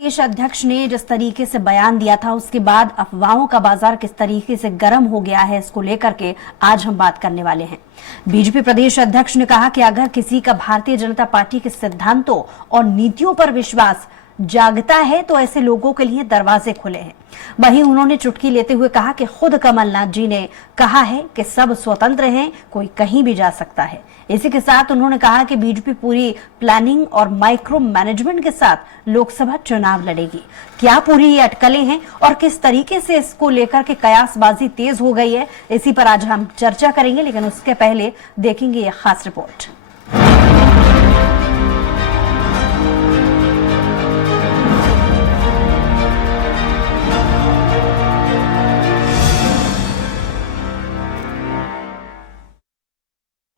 प्रदेश अध्यक्ष ने जिस तरीके से बयान दिया था उसके बाद अफवाहों का बाजार किस तरीके से गर्म हो गया है, इसको लेकर के आज हम बात करने वाले हैं। बीजेपी प्रदेश अध्यक्ष ने कहा कि अगर किसी का भारतीय जनता पार्टी के सिद्धांतों और नीतियों पर विश्वास जागता है तो ऐसे लोगों के लिए दरवाजे खुले हैं। वहीं उन्होंने चुटकी लेते हुए कहा कि खुद कमलनाथ जी ने कहा है कि सब स्वतंत्र हैं, कोई कहीं भी जा सकता है। इसी के साथ उन्होंने कहा कि बीजेपी पूरी प्लानिंग और माइक्रो मैनेजमेंट के साथ लोकसभा चुनाव लड़ेगी। क्या पूरी ये अटकलें हैं और किस तरीके से इसको लेकर के कयासबाजी तेज हो गई है, इसी पर आज हम चर्चा करेंगे। लेकिन उसके पहले देखेंगे ये खास रिपोर्ट।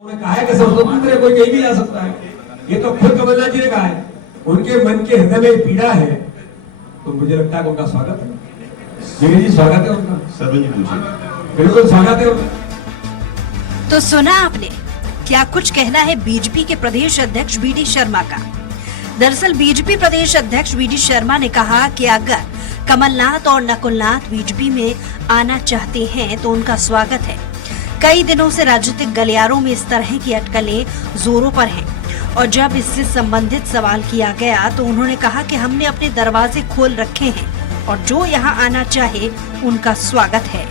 उन्होंने कहा है कि सब स्वतंत्र है, कोई कहीं भी जा सकता है। ये तो खुद कमलनाथ जी ने कहा है। उनके मन के हृदय में पीड़ा है, तो मुझे लगता है उनका स्वागत है। जी स्वागत है उनका। सरवीन जी पूछिए। बिल्कुल स्वागत है उनका। तो सुना आपने, क्या कुछ कहना है बीजेपी के प्रदेश अध्यक्ष बीडी शर्मा का। दरअसल बीजेपी प्रदेश अध्यक्ष बीडी शर्मा ने कहा कि अगर कमलनाथ और नकुलनाथ बीजेपी में आना चाहते हैं तो उनका स्वागत है। कई दिनों से राजनीतिक गलियारों में इस तरह की अटकलें जोरों पर हैं और जब इससे संबंधित सवाल किया गया तो उन्होंने कहा कि हमने अपने दरवाजे खोल रखे हैं और जो यहां आना चाहे उनका स्वागत है।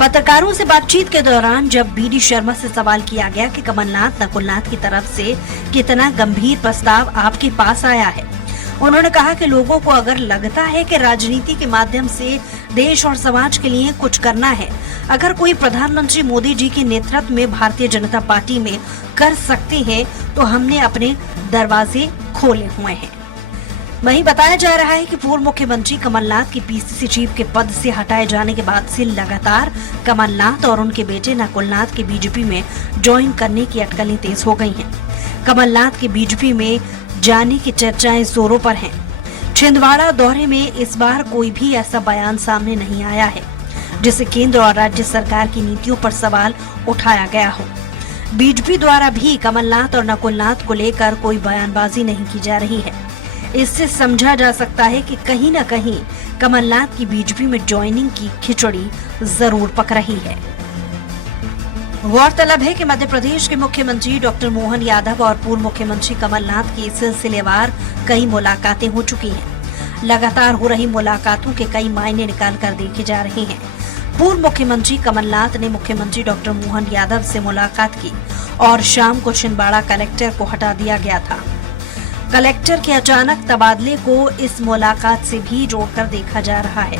पत्रकारों से बातचीत के दौरान जब बीडी शर्मा से सवाल किया गया कि कमलनाथ नकुलनाथ की तरफ से कितना गंभीर प्रस्ताव आपके पास आया है, उन्होंने कहा कि लोगों को अगर लगता है कि राजनीति के माध्यम से देश और समाज के लिए कुछ करना है, अगर कोई प्रधानमंत्री मोदी जी के नेतृत्व में भारतीय जनता पार्टी में कर सकते हैं तो हमने अपने दरवाजे खोले हुए हैं। वहीं बताया जा रहा है कि पूर्व मुख्यमंत्री कमलनाथ की पीसीसी चीफ के पद से हटाए जाने के बाद से लगातार कमलनाथ और उनके बेटे नकुलनाथ के बीजेपी में ज्वाइन करने की अटकलें तेज हो गई हैं। कमलनाथ के बीजेपी में जाने की चर्चाएं जोरों पर हैं। छिंदवाड़ा दौरे में इस बार कोई भी ऐसा बयान सामने नहीं आया है जिससे केंद्र और राज्य सरकार की नीतियों पर सवाल उठाया गया हो। बीजेपी द्वारा भी कमलनाथ और नकुलनाथ को लेकर कोई बयानबाजी नहीं की जा रही है। इससे समझा जा सकता है कि कहीं न कहीं कमलनाथ की बीजेपी में ज्वाइनिंग की खिचड़ी जरूर पक रही है। गौरतलब है कि मध्य प्रदेश के मुख्यमंत्री डॉक्टर मोहन यादव और पूर्व मुख्यमंत्री कमलनाथ की सिलसिलेवार कई मुलाकातें हो चुकी हैं। लगातार हो रही मुलाकातों के कई मायने निकाल कर देखे जा रहे हैं। पूर्व मुख्यमंत्री कमलनाथ ने मुख्यमंत्री डॉक्टर मोहन यादव से मुलाकात की और शाम को छिंदवाड़ा कलेक्टर को हटा दिया गया था। कलेक्टर के अचानक तबादले को इस मुलाकात से भी जोड़कर देखा जा रहा है।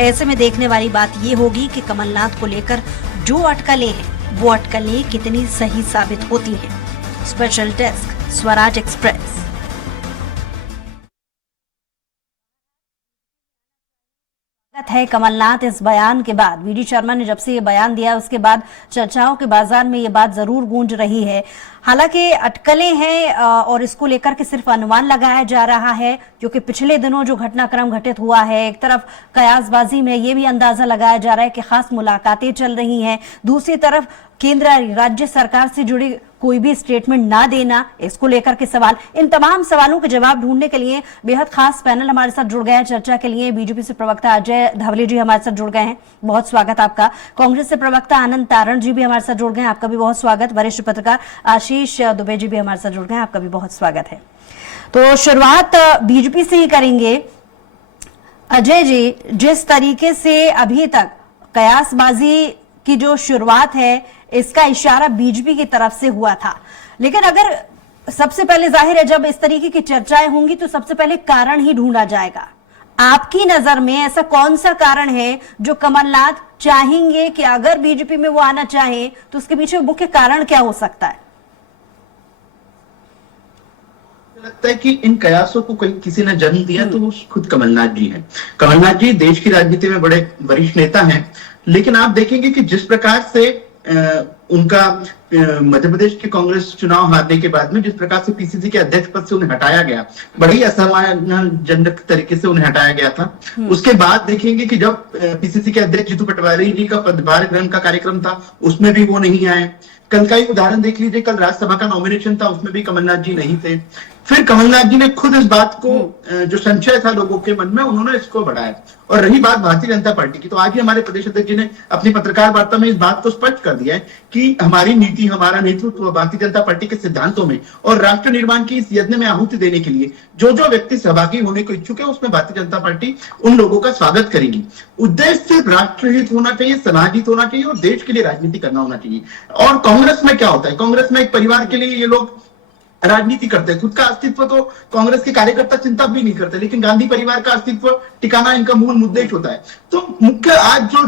ऐसे में देखने वाली बात ये होगी कि कमलनाथ को लेकर जो अटकलें हैं वो अटकलें कितनी सही साबित होती हैं। Special desk, Swaraj express. है कमलनाथ इस बयान के बाद, बीडी शर्मा ने जब से ये बयान दिया उसके बाद चर्चाओं के बाजार में ये बात जरूर गूंज रही है। हालांकि अटकलें हैं और इसको लेकर के सिर्फ अनुमान लगाया जा रहा है क्योंकि पिछले दिनों जो घटनाक्रम घटित हुआ है, एक तरफ कयासबाजी में ये भी अंदाजा लगाया जा रहा है कि खास मुलाकातें चल रही हैं, दूसरी तरफ केंद्र राज्य सरकार से जुड़ी कोई भी स्टेटमेंट ना देना, इसको लेकर के सवाल। इन तमाम सवालों के जवाब ढूंढने के लिए बेहद खास पैनल हमारे साथ जुड़ गए हैं चर्चा के लिए। बीजेपी से प्रवक्ता अजय धवले जी हमारे साथ जुड़ गए हैं, बहुत स्वागत आपका। कांग्रेस से प्रवक्ता आनंद तारण जी भी हमारे साथ जुड़ गए हैं, आपका भी बहुत स्वागत। वरिष्ठ पत्रकार आशीष दुबे जी भी हमारे साथ जुड़ गए हैं, आपका भी बहुत स्वागत है। तो शुरुआत बीजेपी से ही करेंगे। अजय जी, जिस तरीके से अभी तक कयासबाजी की जो शुरुआत है इसका इशारा बीजेपी की तरफ से हुआ था, लेकिन अगर सबसे पहले जाहिर है जब इस तरीके की चर्चाएं होंगी तो सबसे पहले कारण ही ढूंढा जाएगा। आपकी नजर में ऐसा कौन सा कारण है जो कमलनाथ चाहेंगे कि अगर बीजेपी में वो आना चाहे तो उसके पीछे मुख्य कारण क्या हो सकता है? लगता है कि इन कयासों को किसी ने जन्म दिया तो वो खुद कमलनाथ जी हैं। कमलनाथ जी देश की राजनीति में बड़े वरिष्ठ नेता हैं, लेकिन आप देखेंगे कि जिस प्रकार से उनका मध्य प्रदेश के कांग्रेस चुनाव हारने के बाद में जिस प्रकार से पीसीसी के अध्यक्ष पद से उन्हें हटाया गया, बड़ी असम्मानजनक तरीके से उन्हें हटाया गया था। उसके बाद देखेंगे कि जब पीसीसी के अध्यक्ष जीतू पटवारी जी का पदभार ग्रहण का कार्यक्रम था, उसमें भी वो नहीं आए। कल का ही उदाहरण देख लीजिए, कल राज्यसभा का नॉमिनेशन था, उसमें भी कमलनाथ जी नहीं थे। फिर कमलनाथ जी ने खुद इस बात को, जो संशय था लोगों के मन में, उन्होंने इसको बढ़ाया। और रही बात भारतीय जनता पार्टी की, तो आज ही हमारे प्रदेश अध्यक्ष जी ने अपनी पत्रकार वार्ता में इस बात को स्पष्ट कर दिया है कि हमारी नीति, हमारा नेतृत्व भारतीय जनता पार्टी के सिद्धांतों में और राष्ट्र निर्माण की इस यज्ञ में आहुति देने के लिए जो जो व्यक्ति सहभागी होने को इच्छुक है, उसमें भारतीय जनता पार्टी उन लोगों का स्वागत करेगी। उद्देश्य सिर्फ राष्ट्रहित होना चाहिए, समाज हित होना चाहिए और देश के लिए राजनीति करना होना चाहिए। और कांग्रेस में क्या होता है, कांग्रेस में एक परिवार के लिए ये लोग राजनीति करते हैं। खुद का अस्तित्व तो कांग्रेस के कार्यकर्ता चिंता भी नहीं करते, लेकिन गांधी परिवार का अस्तित्व टिकाना इनका मूल उद्देश्य होता है। तो मुख्य आज जो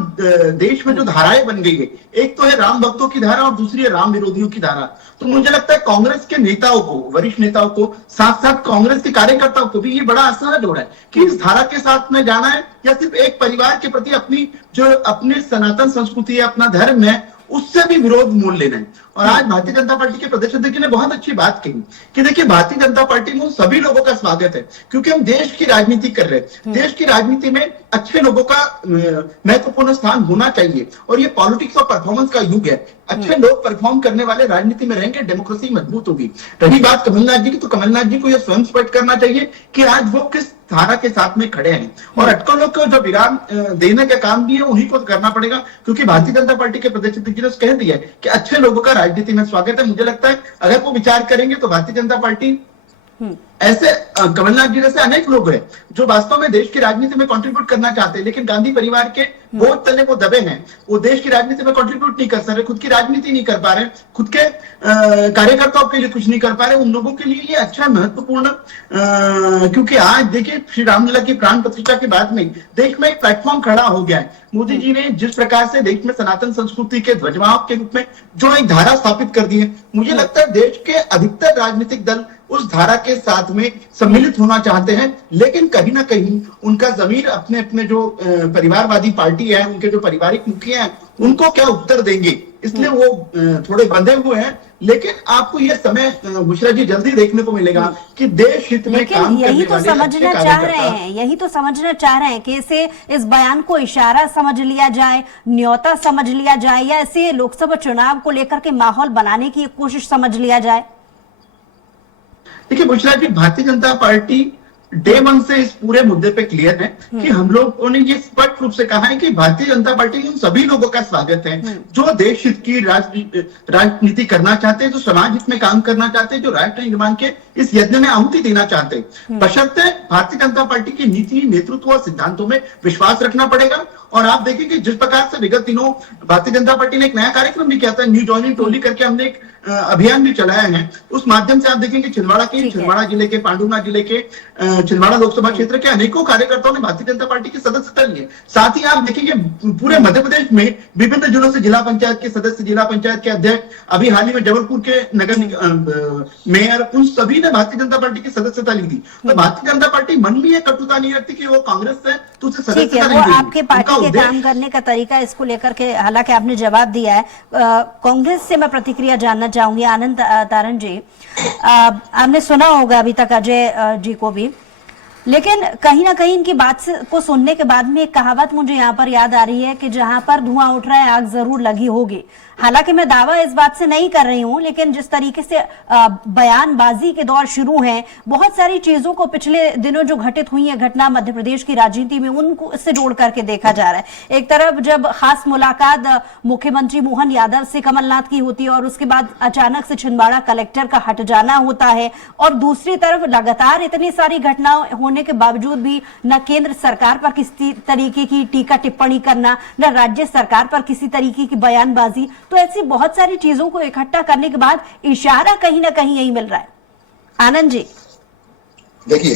देश में जो धाराएं बन गई है, एक तो है राम भक्तों की धारा और दूसरी है राम विरोधियों की धारा। तो मुझे लगता है कांग्रेस के नेताओं को, वरिष्ठ नेताओं को, साथ साथ कांग्रेस के कार्यकर्ताओं को भी ये बड़ा असहज हो रहा है कि इस धारा के साथ में जाना है या सिर्फ एक परिवार के प्रति अपनी जो अपने सनातन संस्कृति है, अपना धर्म है, उससे भी विरोध मोल लेना है। और आज भारतीय जनता पार्टी के प्रदेश अध्यक्ष ने बहुत अच्छी बात कही कि देखिए, भारतीय जनता पार्टी में सभी लोगों का स्वागत है, क्योंकि हम देश की राजनीति कर रहे हैं। देश की राजनीति में अच्छे लोगों का महत्वपूर्ण स्थान होना चाहिए और ये पॉलिटिक्स और परफॉर्मेंस का युग है। अच्छे लोग परफॉर्म करने वाले राजनीति में रहेंगे, डेमोक्रेसी मजबूत होगी। रही बात कमलनाथ जी की, तो कमलनाथ जी को यह स्वयं स्पष्ट करना चाहिए कि आज वो किस धारा के साथ में खड़े हैं और अटकलों को जो विराम देने का काम भी है उन्हीं को करना पड़ेगा, क्योंकि भारतीय जनता पार्टी के प्रदेश अध्यक्ष ने कह दिया है कि अच्छे लोगों का राजनीति में स्वागत है। मुझे लगता है अगर वो विचार करेंगे तो भारतीय जनता पार्टी ऐसे कमलनाथ जी जैसे अनेक लोग हैं जो वास्तव में देश की राजनीति में कंट्रीब्यूट करना चाहते हैं, लेकिन गांधी परिवार के बोझ तले वो दबे हैं, वो देश की राजनीति में कंट्रीब्यूट नहीं कर रहे, खुद की राजनीति नहीं कर पा रहे, खुद के कार्यकर्ताओं के लिए कुछ नहीं कर पा रहे। उन लोगों के लिए ये अच्छा महत्वपूर्ण, क्योंकि आज देखिए श्री रामलला की प्राण प्रतिष्ठा के बाद में देश में एक प्लेटफॉर्म खड़ा हो गया है। मोदी जी ने जिस प्रकार से देश में सनातन संस्कृति के ध्वजवाहक के रूप में जो एक धारा स्थापित कर दी है, मुझे लगता है देश के अधिकतर राजनीतिक दल उस धारा के साथ में सम्मिलित होना चाहते हैं, लेकिन कहीं ना कहीं उनका जमीर अपने अपने जो परिवारवादी पार्टी है, उनके जो पारिवारिक मुखिया हैं, उनको क्या उत्तर देंगे, इसलिए वो थोड़े बंधे हुए हैं। लेकिन आपको ये समय बुशरा जी जल्दी देखने को मिलेगा कि देश हित में काम यही करने तो वाले समझना अच्छे चाह रहे कार्यकर्ता, हैं, यही तो समझना चाह रहे हैं कि इस बयान को इशारा समझ लिया जाए, न्योता समझ लिया जाए, या इसे लोकसभा चुनाव को लेकर के माहौल बनाने की कोशिश समझ लिया जाए। देखिए बुशरा जी, Bharatiya Janata party day one से इस पूरे मुद्दे पे क्लियर है कि हम लोगों ने ये स्पष्ट रूप से कहा है कि भारतीय जनता पार्टी उन सभी लोगों का स्वागत है जो देश हित की राजनीति करना चाहते हैं, जो समाज हित में काम करना चाहते हैं, जो राष्ट्र निर्माण के इस यज्ञ में आहुति देना चाहते हैं। बशर्ते भारतीय जनता पार्टी की नीति, नेतृत्व और सिद्धांतों में विश्वास रखना पड़ेगा। और आप देखेंगे जिस प्रकार से विगत दिनों भारतीय जनता पार्टी ने एक नया कार्यक्रम भी किया था, न्यू जॉइनिंग टोली करके हमने एक अभियान भी चलाया है। उस माध्यम से आप देखेंगे छिंदवाड़ा जिले के, पांडुना जिले के, छिंदवाड़ा लोकसभा क्षेत्र के अनेकों कार्यकर्ताओं ने भारतीय जनता पार्टी की सदस्यता ली है। साथ ही आप देखेंगे पूरे मध्य प्रदेश में विभिन्न जिलों से जिला पंचायत के सदस्य, जिला पंचायत के अध्यक्ष, अभी हाल ही में जबलपुर के नगर मेयर, उन सभी ने भारतीय जनता पार्टी की सदस्यता ली थी। तो भारतीय जनता पार्टी मन में ये कटुता नहीं रखती कि वो कांग्रेस से तो उसे सदस्यता नहीं देगी। आपके पार्टी के काम करने का तरीका, इसको लेकर के हालांकि आपने जवाब दिया है। कांग्रेस से मैं प्रतिक्रिया जानना चाहूंगी। आनंद तारण जी, आपने सुना होगा अभी तक अजय जी को भी, लेकिन कहीं ना कहीं इनकी बात को सुनने के बाद में एक कहावत मुझे यहाँ पर याद आ रही है कि जहां पर धुआं उठ रहा है आग जरूर लगी होगी। हालांकि मैं दावा इस बात से नहीं कर रही हूं, लेकिन जिस तरीके से बयानबाजी के दौर शुरू हैं, बहुत सारी चीजों को पिछले दिनों जो घटित हुई है घटना मध्य प्रदेश की राजनीति में, उनको इससे जोड़ करके देखा जा रहा है। एक तरफ जब खास मुलाकात मुख्यमंत्री मोहन यादव से कमलनाथ की होती है और उसके बाद अचानक से छिंदवाड़ा कलेक्टर का हट जाना होता है, और दूसरी तरफ लगातार इतनी सारी घटनाएं होने के बावजूद भी न केंद्र सरकार पर किसी तरीके की टीका टिप्पणी करना, न राज्य सरकार पर किसी तरीके की बयानबाजी, तो ऐसी बहुत सारी चीजों को इकट्ठा करने के बाद इशारा कहीं ना कहीं यही मिल रहा है। आनंद जी, देखिए,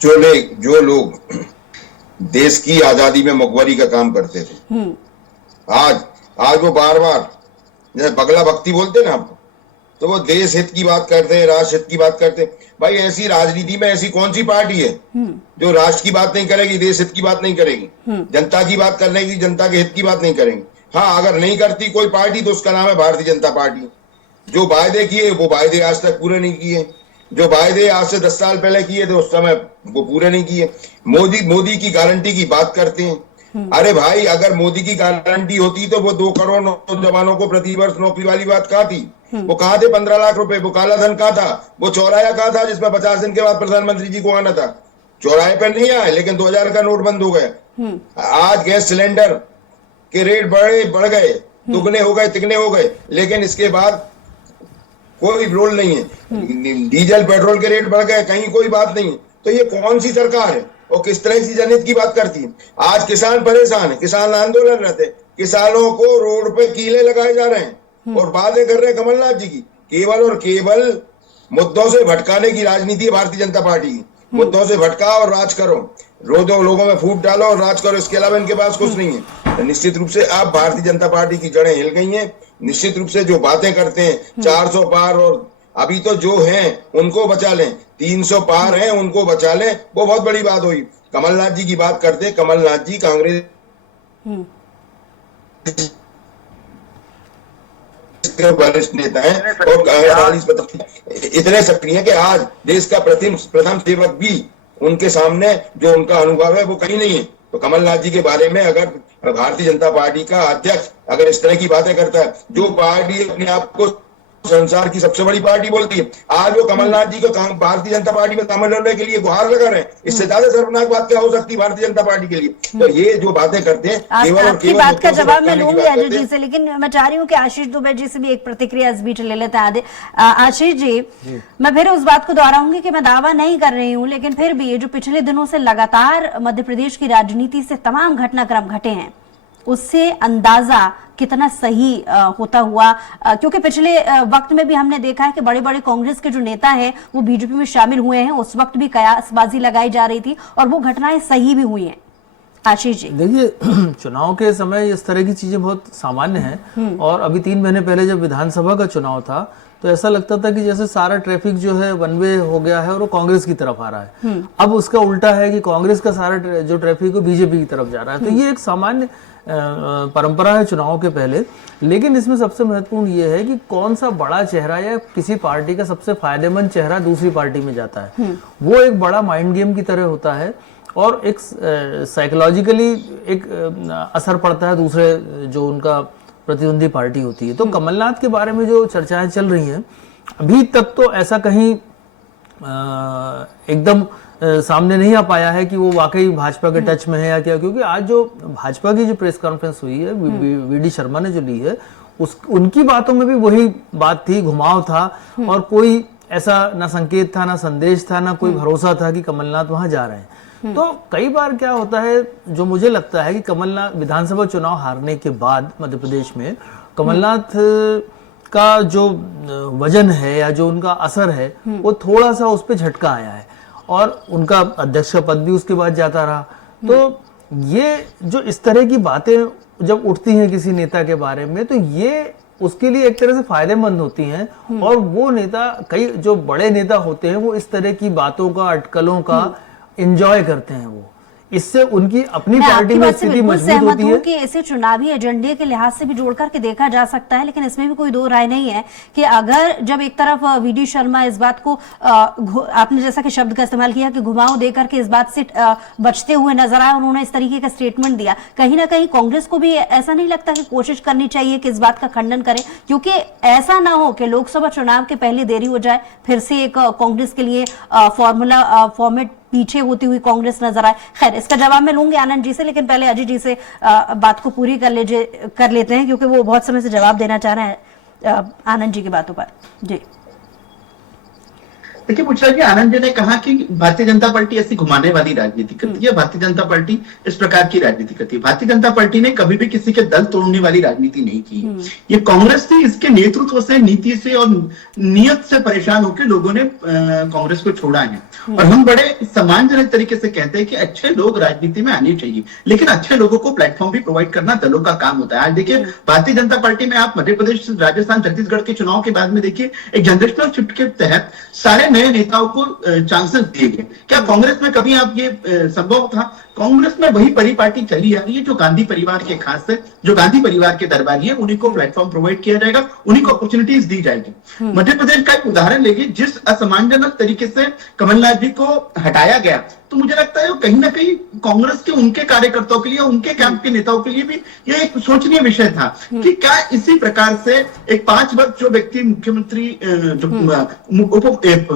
जो लोग देश की आजादी में मुखबरी का काम करते थे, आज वो बार बार जैसे बगला भक्ति बोलते ना आपको, तो वो देश हित की बात करते हैं, राष्ट्र हित की बात करते हैं। भाई ऐसी राजनीति में ऐसी कौन सी पार्टी है जो राष्ट्र की बात नहीं करेगी, देश हित की बात नहीं करेगी, जनता की बात करने की, जनता के हित की बात नहीं करेंगी। हाँ, अगर नहीं करती कोई पार्टी तो उसका नाम है भारतीय जनता पार्टी। जो वायदे किए वो वायदे आज तक पूरे नहीं किए, जो वायदे आज से 10 साल पहले किए थे उस समय वो पूरे नहीं किए। मोदी की गारंटी की बात करते हैं। अरे भाई, अगर मोदी की गारंटी होती तो वो 2 करोड़ नौजवानों को प्रतिवर्ष नौकरी वाली बात कहा थी? वो कहा थे 15 लाख रुपए? वो काला धन कहा था? वो चौराया कहा था जिसमें 50 दिन के बाद प्रधानमंत्री जी को आना था? चौराहे पर नहीं आए, लेकिन 2000 का नोट बंद हो गया। आज गैस सिलेंडर के रेट बढ़ गए, दुगने हो गए, तिगने हो गए, लेकिन इसके बाद कोई रोल नहीं है। डीजल पेट्रोल के रेट बढ़ गए, कहीं कोई बात नहीं है। तो ये कौन सी सरकार है और किस तरह की जनहित की बात करती है? आज किसान परेशान है, किसान आंदोलन रहते, किसानों को रोड पे कीले लगाए जा रहे हैं और बातें कर रहे हैं कमलनाथ जी की। केवल और केवल मुद्दों से भटकाने की राजनीति है भारतीय जनता पार्टी की। मुद्दों से भटकाओ और राज करो, लोगों में फूट डालो और राज करो, इसके अलावा इनके पास कुछ नहीं है। तो निश्चित रूप से अब भारतीय जनता पार्टी की जड़ें हिल गई हैं। निश्चित रूप से जो बातें करते हैं 400 पार और अभी तो जो हैं उनको बचा लें, 300 पार हैं उनको बचा लें, वो बहुत बड़ी बात हुई। कमलनाथ जी की बात करते, कमलनाथ जी कांग्रेस के वरिष्ठ नेता हैं और कांग्रेस इतने सक्रिय हैं कि आज देश का प्रथम सेवक भी उनके सामने जो उनका अनुभव है वो कहीं नहीं है। तो कमलनाथ जी के बारे में अगर भारतीय जनता पार्टी का अध्यक्ष अगर इस तरह की बातें करता है, जो पार्टी अपने आप को संसार की सबसे बड़ी पार्टी बोलती है, आज वो कमलनाथ जी को भारतीय जनता पार्टी में शामिल होने के लिए गुहार लगा रहे हैं, इससे ज्यादा शर्मनाक बात क्या हो सकती है भारतीय जनता पार्टी के लिए? तो ये जो बातें करते हैं केवल और केवल बात का जवाब मैं लूंगी अजय जी से, लेकिन मैं चाह रही हूँ कि आशीष दुबे जी से भी एक प्रतिक्रिया इस बीच ले लेते हैं। आशीष जी, मैं फिर उस बात को दोहराऊंगी कि मैं दावा नहीं कर रही हूँ, लेकिन फिर भी ये जो पिछले दिनों से लगातार मध्य प्रदेश की राजनीति से तमाम घटनाक्रम घटे हैं, उससे अंदाजा कितना सही होता हुआ, क्योंकि पिछले वक्त में भी हमने देखा है कि बड़े बड़े कांग्रेस के जो नेता हैं वो बीजेपी में शामिल हुए हैं, उस वक्त भी कयासबाजी लगाई जा रही थी और वो घटनाएं सही भी हुई हैं। आशीष जी देखिए, चुनाव के समय इस तरह की चीजें बहुत सामान्य हैं और अभी 3 महीने पहले जब विधानसभा का चुनाव था तो ऐसा लगता था कि जैसे सारा ट्रैफिक जो है वन वे हो गया है और वो कांग्रेस की तरफ आ रहा है। अब उसका उल्टा है कि कांग्रेस का सारा जो ट्रैफिक है बीजेपी की तरफ जा रहा है। तो ये एक सामान्य परंपरा है चुनाव के पहले, लेकिन इसमें सबसे महत्वपूर्ण ये है कि कौन सा बड़ा चेहरा या किसी पार्टी का सबसे फायदेमंद चेहरा दूसरी पार्टी में जाता है, वो एक बड़ा माइंड गेम की तरह होता है और एक साइकोलॉजिकली एक असर पड़ता है दूसरे जो उनका प्रतिद्वंदी पार्टी होती है। तो कमलनाथ के बारे में जो चर्चाएं चल रही हैं, अभी तक तो ऐसा कहीं एकदम सामने नहीं आ पाया है कि वो वाकई भाजपा के टच में है या क्या, क्योंकि आज जो भाजपा की जो प्रेस कॉन्फ्रेंस हुई है वीडी शर्मा ने जो ली है, उनकी बातों में भी वही बात थी, घुमाव था और कोई ऐसा ना संकेत था, ना संदेश था, ना कोई भरोसा था कि कमलनाथ वहां जा रहे हैं। तो कई बार क्या होता है, जो मुझे लगता है कि कमलनाथ विधानसभा चुनाव हारने के बाद मध्य प्रदेश में कमलनाथ का जो वजन है या जो उनका असर है वो थोड़ा सा उस पर झटका आया है और उनका अध्यक्ष का पद भी उसके बाद जाता रहा। तो ये जो इस तरह की बातें जब उठती हैं किसी नेता के बारे में, तो ये उसके लिए एक तरह से फायदेमंद होती हैं और वो नेता, कई जो बड़े नेता होते हैं वो इस तरह की बातों का, अटकलों का एंजॉय करते हैं। वो इससे उनकी अपनी पार्टी में स्थिति मजबूत होती है कि इसे चुनावी एजेंडे के लिहाज से भी जोड़ करके देखा जा सकता है, लेकिन इसमें भी कोई दो राय नहीं है कि अगर जब एक तरफ वीडी शर्मा इस बात को आपने जैसा कि शब्द का इस्तेमाल किया कि घुमाव देकर के इस बात से बचते हुए नजर आए, उन्होंने इस तरीके का स्टेटमेंट दिया, कहीं ना कहीं कांग्रेस को भी ऐसा नहीं लगता कि कोशिश करनी चाहिए कि इस बात का खंडन करें, क्योंकि ऐसा ना हो कि लोकसभा चुनाव के पहले देरी हो जाए, फिर से एक कांग्रेस के लिए फॉर्मेट पीछे होती हुई कांग्रेस नजर आए। खैर, इसका जवाब मैं लूंगी आनंद जी से, लेकिन पहले अजय जी से बात को पूरी कर लेते हैं, क्योंकि वो बहुत समय से जवाब देना चाह रहे हैं आनंद जी की बातों पर। जी देखिए, पूछ रहा कि आनंद जी ने कहा कि भारतीय जनता पार्टी ऐसी घुमाने वाली राजनीति करती है, भारतीय जनता पार्टी इस प्रकार की राजनीति करती है। भारतीय जनता पार्टी ने कभी भी किसी के दल तोड़ने वाली राजनीति नहीं की है। ये कांग्रेस थी, इसके नेतृत्व से, नीति से और नियत से परेशान होकर लोगों ने कांग्रेस को छोड़ा है। और हम बड़े सम्मानजनक तरीके से कहते हैं कि अच्छे लोग राजनीति में आने चाहिए, लेकिन अच्छे लोगों को प्लेटफॉर्म भी प्रोवाइड करना दलों का काम होता है। आज देखिए, भारतीय जनता पार्टी में आप मध्य प्रदेश, राजस्थान, छत्तीसगढ़ के चुनाव के बाद में देखिए, एक जनरेशनल शिफ्ट के तहत सारे नए नेताओं को चांसेस दिए गए। क्या कांग्रेस में कभी आप ये संभव था? कांग्रेस में वही परिपाटी चली आ रही है जो गांधी परिवार के खास से जो गांधी परिवार के दरबारी है उन्हीं को प्लेटफॉर्म प्रोवाइड किया जाएगा, उन्हीं को अपॉर्चुनिटीज दी जाएगी। मध्य प्रदेश का एक उदाहरण लेंगे, जिस असम्मानजनक तरीके से कमलनाथ जी को हटाया गया, तो मुझे लगता है कहीं ना कहीं कांग्रेस के उनके कार्यकर्ताओं के लिए, उनके कैंप के नेताओं के लिए भी यह एक सोचनीय विषय था कि क्या इसी प्रकार से एक 5 वर्ष जो व्यक्ति मुख्यमंत्री, जो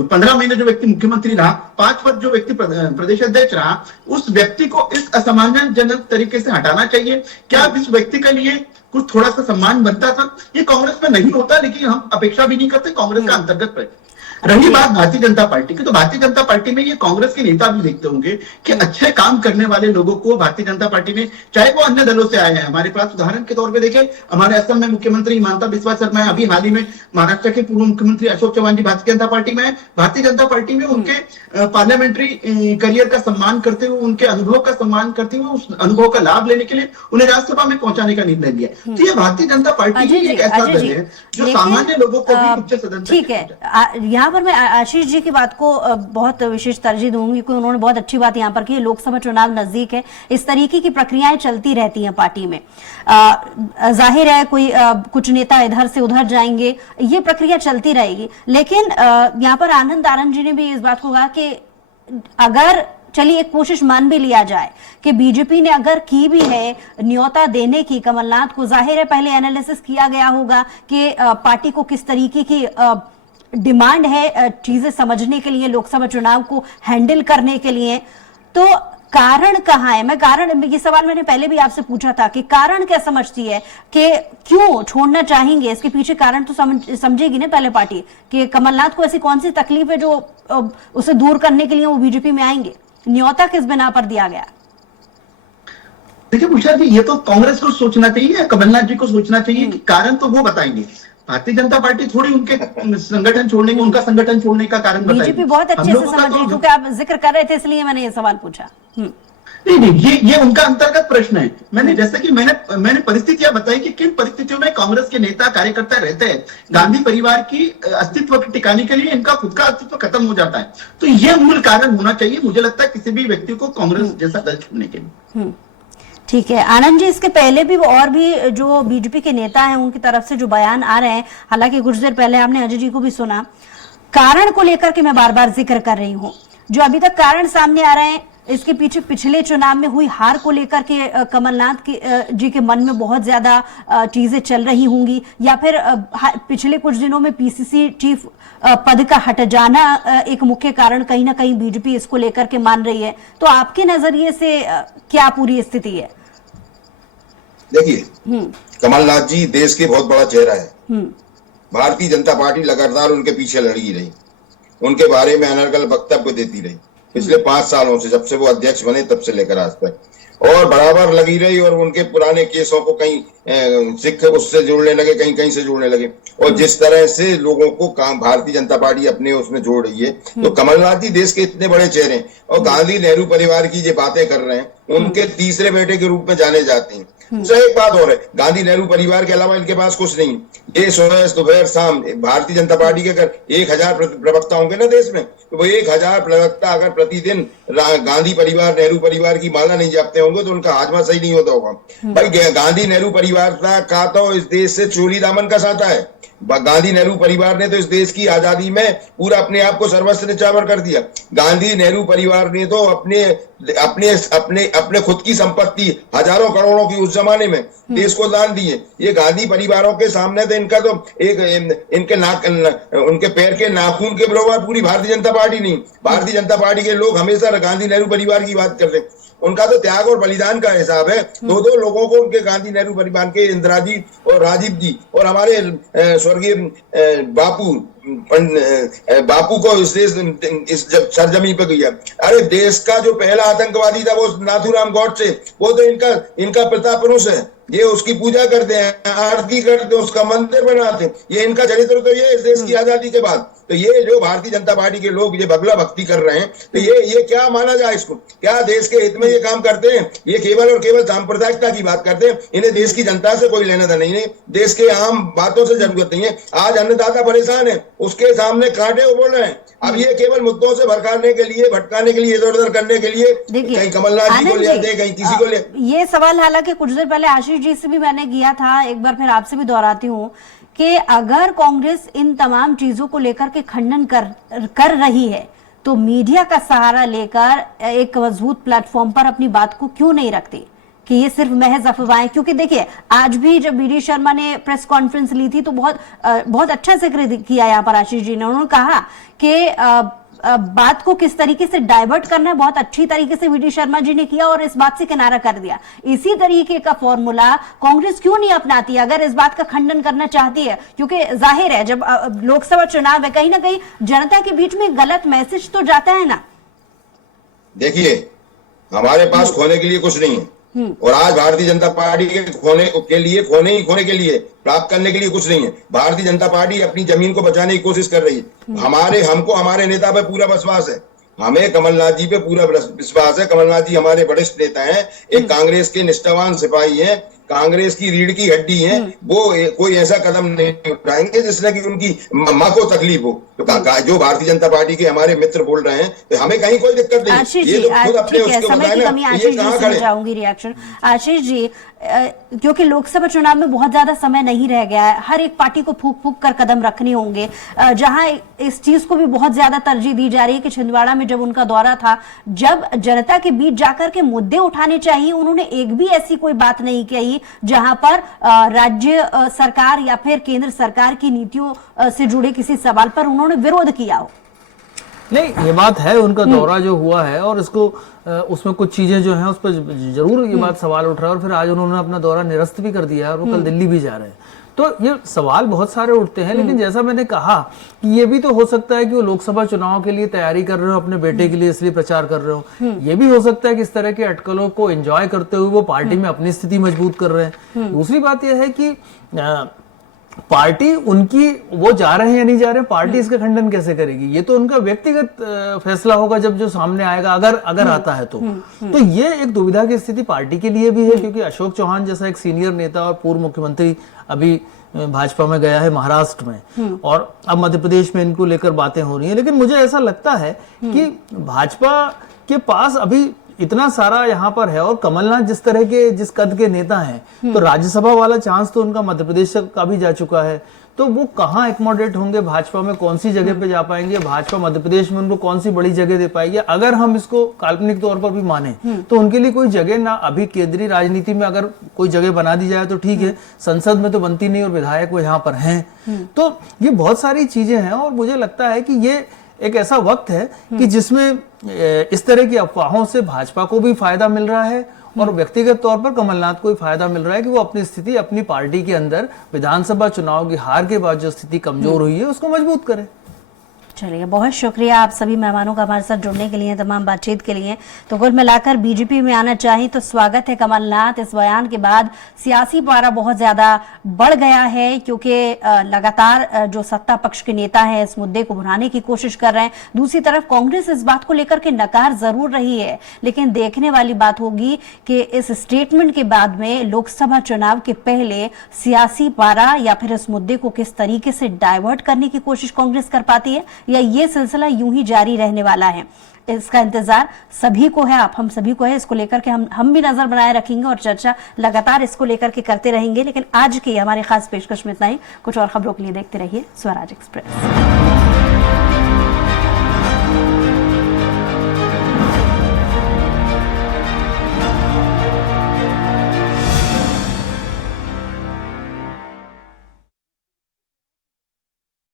15 महीने जो व्यक्ति मुख्यमंत्री रहा, 5 वर्ष जो व्यक्ति प्रदेश अध्यक्ष रहा, उस व्यक्ति को इस असम्मानजनक तरीके से हटाना चाहिए? क्या इस व्यक्ति के लिए कुछ थोड़ा सा सम्मान बनता था? ये कांग्रेस में नहीं होता, लेकिन हम अपेक्षा भी नहीं करते कांग्रेस का अंतर्गत। रही बात भारतीय जनता पार्टी की, तो भारतीय जनता पार्टी में ये कांग्रेस के नेता भी देखते होंगे कि अच्छे काम करने वाले लोगों को भारतीय जनता पार्टी में, चाहे वो अन्य दलों से आए हैं, हमारे पास उदाहरण के तौर पे देखें, हमारे असम में मुख्यमंत्री हिमंता बिस्वा शर्मा है, अभी हाल ही में महाराष्ट्र के पूर्व मुख्यमंत्री अशोक चौहान जी भारतीय जनता पार्टी में है। भारतीय जनता पार्टी में उनके पार्लियामेंट्री करियर का सम्मान करते हुए, उनके अनुभव का सम्मान करते हुए, उस अनुभव का लाभ लेने के लिए उन्हें राज्यसभा में पहुंचाने का निर्णय लिया। तो ये भारतीय जनता पार्टी की एक ऐसा दल है जो सामान्य लोगों को भी उच्च सदन तक। ठीक है, यहाँ पर मैं आशीष जी की बात को बहुत विशेष तरजीह दूंगी, क्योंकि उन्होंने बहुत अच्छी बात यहाँ पर की। लोकसभा चुनाव नजदीक है, इस तरीके की प्रक्रियाएं चलती रहती हैं पार्टी में। जाहिर है कोई कुछ नेता इधर से उधर जाएंगे, ये प्रक्रिया चलती रहेगी। लेकिन यहाँ पर आनंद आनंद जी ने भी इस बात को कहा कि अगर चलिए एक कोशिश मान भी लिया जाए कि बीजेपी ने अगर की भी है न्योता देने की कमलनाथ को, जाहिर है पहले एनालिसिस किया गया होगा कि पार्टी को किस तरीके की डिमांड है चीजें समझने के लिए, लोकसभा चुनाव को हैंडल करने के लिए। तो कारण कहाँ है? मैं कारण, ये सवाल मैंने पहले भी आपसे पूछा था कि कारण क्या समझती है कि क्यों छोड़ना चाहेंगे? इसके पीछे कारण तो समझेगी ना पहले पार्टी कि कमलनाथ को ऐसी कौन सी तकलीफ है जो उसे दूर करने के लिए वो बीजेपी में आएंगे। न्योता किस बिना पर दिया गया? देखिए उषा जी, ये तो कांग्रेस को सोचना चाहिए, कमलनाथ जी को सोचना चाहिए कि कारण तो वो बताएंगे। भारतीय जनता पार्टी थोड़ी उनके संगठन छोड़ने का, उनका संगठन छोड़ने का कारण बताएगी। बीजेपी बहुत अच्छे से समझ रही, क्योंकि आप जिक्र कर रहे थे इसलिए मैंने ये सवाल पूछा। नहीं, ये उनका अंतर्गत प्रश्न है। मैंने जैसे कि मैंने परिस्थितियां बताई कि किन परिस्थितियों में कांग्रेस के नेता कार्यकर्ता रहते हैं। गांधी परिवार की अस्तित्व को टिकाने के लिए इनका खुद का अस्तित्व खत्म हो जाता है, तो ये मूल कारण होना चाहिए मुझे लगता है किसी भी व्यक्ति को कांग्रेस जैसा दल छोड़ने के लिए। ठीक है आनंद जी, इसके पहले भी और भी जो बीजेपी के नेता हैं उनकी तरफ से जो बयान आ रहे हैं, हालांकि कुछ देर पहले आपने अजय जी को भी सुना, कारण को लेकर के मैं बार बार जिक्र कर रही हूँ। जो अभी तक कारण सामने आ रहे हैं, इसके पीछे पिछले चुनाव में हुई हार को लेकर के कमलनाथ जी के मन में बहुत ज्यादा चीजें चल रही होंगी, या फिर पिछले कुछ दिनों में पीसीसी चीफ पद का हट जाना एक मुख्य कारण कहीं ना कहीं बीजेपी इसको लेकर के मान रही है। तो आपके नजरिए से क्या पूरी स्थिति है? देखिए, कमलनाथ जी देश के बहुत बड़ा चेहरा है। भारतीय जनता पार्टी लगातार उनके पीछे लड़ी रही, उनके बारे में अनर्गल वक्तव्य देती रही पिछले 5 सालों से, जब से वो अध्यक्ष बने तब से लेकर आज तक, और बराबर लगी रही। और उनके पुराने केसों को कहीं सिख उससे जोड़ने लगे, कहीं कहीं से जोड़ने लगे, और जिस तरह से लोगों को काम भारतीय जनता पार्टी अपने उसमें जोड़ रही है। तो कमलनाथ जी देश के इतने बड़े चेहरे हैं, और गांधी नेहरू परिवार की जो बातें कर रहे हैं, उनके तीसरे बेटे के रूप में जाने जाते हैं। तो एक बात और है, गांधी नेहरू परिवार के अलावा इनके पास कुछ नहीं। ये सुबह दोपहर शाम भारतीय जनता पार्टी के अगर 1000 प्रवक्ता होंगे ना देश में, तो वो 1000 प्रवक्ता अगर प्रतिदिन गांधी परिवार नेहरू परिवार की माला नहीं जापते होंगे तो उनका हाजमा सही नहीं होता होगा। भाई गांधी नेहरू परिवार का तो इस देश से चोली दामन का साटा है। गांधी नेहरू परिवार ने तो इस देश की आजादी में पूरा अपने आप को सर्वस्व न्यौछावर कर दिया। गांधी नेहरू परिवार ने तो अपने अपने अपने अपने खुद की संपत्ति हजारों करोड़ों की उस जमाने में देश को दान दी है। ये गांधी परिवारों के सामने तो इनका तो उनके पैर के नाखून के बराबर पूरी भारतीय जनता पार्टी नहीं। भारतीय जनता पार्टी के लोग हमेशा गांधी नेहरू परिवार की बात करते हैं। उनका तो त्याग और बलिदान का हिसाब है। 2 लोगों को उनके गांधी नेहरू परिवार के इंदिरा जी और राजीव जी और हमारे स्वर्गीय बापू को इस जब सरजमी पे गया, अरे देश का जो पहला आतंकवादी था वो नाथूराम गॉडसे, वो तो इनका पिता पुरुष है। ये उसकी पूजा करते हैं, आरती करते हैं, उसका मंदिर बनाते हैं। ये इनका चरित्र तो ये इस देश की आजादी के बाद। तो ये जो भारतीय जनता पार्टी के लोग ये बगला भक्ति कर रहे हैं, तो ये क्या माना जाए इसको? क्या देश के हित में ये काम करते हैं? ये केवल और केवल सांप्रदायिकता की बात करते हैं। इन्हें देश की जनता से कोई लेना देना नहीं है, देश के आम बातों से जरूरत नहीं है। आज अन्नदाता परेशान है, उसके सामने कांटे उबल रहे हैं। अब ये केवल मुद्दों से भटकाने के लिए इधर उधर करने के लिए कहीं कमलनाथ जी को ले आते हैं, कहीं किसी को ले। ये सवाल हालांकि कुछ देर पहले आशीष आशीष जी से भी मैंने किया था, एक बार फिर आपसे भी दोहराती हूँ कि अगर कांग्रेस इन तमाम चीजों को लेकर के खंडन कर रही है तो मीडिया का सहारा लेकर एक मजबूत प्लेटफॉर्म पर अपनी बात को क्यों नहीं रखती कि ये सिर्फ महज अफवाहें। क्योंकि देखिए आज भी जब वी डी शर्मा ने प्रेस कॉन्फ्रेंस ली थी तो बहुत अच्छा जिक्र किया यहाँ पर आशीष जी ने। उन्होंने कहा कि बात को किस तरीके से डाइवर्ट करना है बहुत अच्छी तरीके से वी डी शर्मा जी ने किया और इस बात से किनारा कर दिया। इसी तरीके का फॉर्मूला कांग्रेस क्यों नहीं अपनाती अगर इस बात का खंडन करना चाहती है? क्योंकि जाहिर है जब लोकसभा चुनाव है कहीं ना कहीं जनता के बीच में गलत मैसेज तो जाता है ना। देखिए हमारे पास खोने के लिए कुछ नहीं है और आज भारतीय जनता पार्टी के खोने के लिए प्राप्त करने के लिए कुछ नहीं है। भारतीय जनता पार्टी अपनी जमीन को बचाने की कोशिश कर रही है। हमको हमारे नेता पे पूरा विश्वास है, हमें कमलनाथ जी पे पूरा विश्वास है। कमलनाथ जी हमारे वरिष्ठ नेता हैं, एक कांग्रेस के निष्ठावान सिपाही हैं, कांग्रेस की रीढ़ की हड्डी है। वो कोई ऐसा कदम नहीं उठाएंगे जिससे कि उनकी मां को तकलीफ हो। तो जो भारतीय जनता पार्टी के हमारे मित्र बोल रहे हैं तो हमें कहीं कोई दिक्कत नहीं। आशीष जी, ठीक है, समय की कमी आशीष जी से चाहूंगी रिएक्शन। आशीष जी, क्योंकि लोकसभा चुनाव में बहुत ज्यादा समय नहीं रह गया है, हर एक पार्टी को फूक फूक कर कदम रखने होंगे। जहां इस चीज को भी बहुत ज्यादा तरजीह दी जा रही है कि छिंदवाड़ा में जब उनका दौरा था, जब जनता के बीच जाकर के मुद्दे उठाने चाहिए, उन्होंने एक भी ऐसी कोई बात नहीं कही जहां पर राज्य सरकार या फिर केंद्र सरकार की नीतियों से जुड़े किसी सवाल पर उन्होंने विरोध किया हो। नहीं, ये बात है, उनका दौरा जो हुआ है और इसको उसमें कुछ चीजें जो हैं उस पर जरूर ये बात सवाल उठ रहा है और फिर आज उन्होंने अपना दौरा निरस्त भी कर दिया है और वो कल दिल्ली भी जा रहे हैं। तो ये सवाल बहुत सारे उठते हैं, लेकिन जैसा मैंने कहा कि ये भी तो हो सकता है कि वो लोकसभा चुनाव के लिए तैयारी कर रहे हो, अपने बेटे के लिए इसलिए प्रचार कर रहे हो। ये भी हो सकता है कि इस तरह के अटकलों को एंजॉय करते हुए वो पार्टी में अपनी स्थिति मजबूत कर रहे हैं। दूसरी बात यह है कि पार्टी उनकी, वो जा रहे हैं या नहीं जा रहे हैं, पार्टी इसका खंडन कैसे करेगी? ये तो उनका व्यक्तिगत फैसला होगा जब जो सामने आएगा, अगर आता है तो ये एक दुविधा की स्थिति पार्टी के लिए भी है, क्योंकि अशोक चौहान जैसा एक सीनियर नेता और पूर्व मुख्यमंत्री अभी भाजपा में गया है महाराष्ट्र में और अब मध्य प्रदेश में इनको लेकर बातें हो रही हैं। लेकिन मुझे ऐसा लगता है कि भाजपा के पास अभी इतना सारा यहाँ पर है और कमलनाथ जिस कद के नेता हैं तो राज्यसभा वाला चांस तो उनका मध्य प्रदेश का भी जा चुका है। तो वो कहाँ एकमोडेट होंगे भाजपा में, कौन सी जगह पे जा पाएंगे? भाजपा मध्य प्रदेश में उनको कौन सी बड़ी जगह दे पाएगी? अगर हम इसको काल्पनिक तौर पर भी माने तो उनके लिए कोई जगह ना, अभी केंद्रीय राजनीति में अगर कोई जगह बना दी जाए तो ठीक है, संसद में तो बनती नहीं और विधायक वो यहाँ पर हैं। तो ये बहुत सारी चीजें हैं और मुझे लगता है कि ये एक ऐसा वक्त है कि जिसमें इस तरह की अफवाहों से भाजपा को भी फायदा मिल रहा है और व्यक्तिगत तौर पर कमलनाथ को भी फायदा मिल रहा है कि वो अपनी स्थिति अपनी पार्टी के अंदर विधानसभा चुनाव की हार के बाद जो स्थिति कमजोर हुई है उसको मजबूत करे। चलिए, बहुत शुक्रिया आप सभी मेहमानों का हमारे साथ जुड़ने के लिए, तमाम बातचीत के लिए। तो कुल मिलाकर बीजेपी में आना चाहिए तो स्वागत है कमलनाथ। इस बयान के बाद सियासी पारा बहुत ज्यादा बढ़ गया है क्योंकि लगातार जो सत्ता पक्ष के नेता हैं इस मुद्दे को भुनाने की कोशिश कर रहे हैं। दूसरी तरफ कांग्रेस इस बात को लेकर के नकार जरूर रही है, लेकिन देखने वाली बात होगी कि इस स्टेटमेंट के बाद में लोकसभा चुनाव के पहले सियासी पारा या फिर इस मुद्दे को किस तरीके से डाइवर्ट करने की कोशिश कांग्रेस कर पाती है या ये सिलसिला यूं ही जारी रहने वाला है। इसका इंतजार सभी को है, आप हम सभी को है। इसको लेकर के हम भी नजर बनाए रखेंगे और चर्चा लगातार इसको लेकर के करते रहेंगे। लेकिन आज की हमारी खास पेशकश में इतना ही। कुछ और खबरों के लिए देखते रहिए स्वराज एक्सप्रेस।